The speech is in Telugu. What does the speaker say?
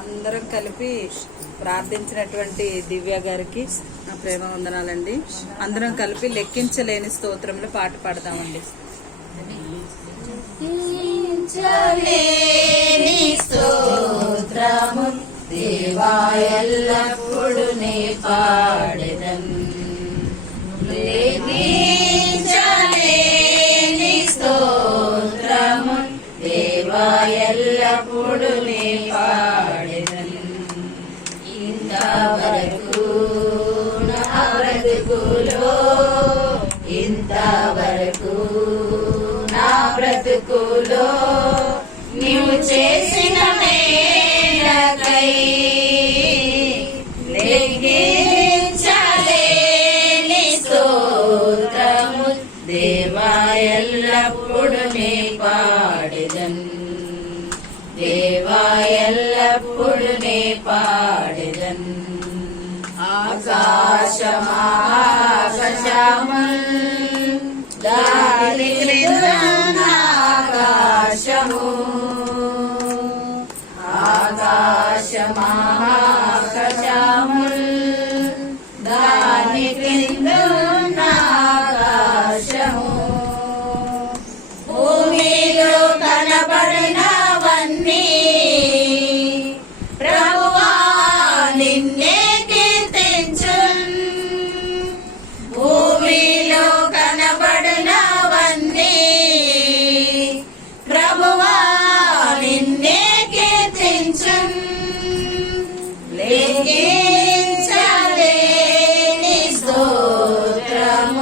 అందరం కలిపి ప్రార్థించినటువంటి దివ్య గారికి నా ప్రేమ వందనాలండి. అందరం కలిపి లెక్కించలేని స్తోత్రంలో పాట పాడదామండి. స్తోత్రము దేవా ఎల్లప్పుడు నీ పాడెదన్, లెక్కించలేని స్తోత్రము దేవా ఎల్లప్పుడు నీ పాడెదన్. ఇంతవరకు నా బ్రతుకులో, ఇంతవరకు నా బ్రతుకులో నీవు చేసిన మేలకై లెక్కించలేని స్తోత్రము దేవా ఎల్లప్పుడు నీ పాడెదన్, దేవా ఎల్లప్పుడు నీ పాడెదన్. ఆకాశమాకాశముల్ దాని ఆకాశము, ఆకాశమా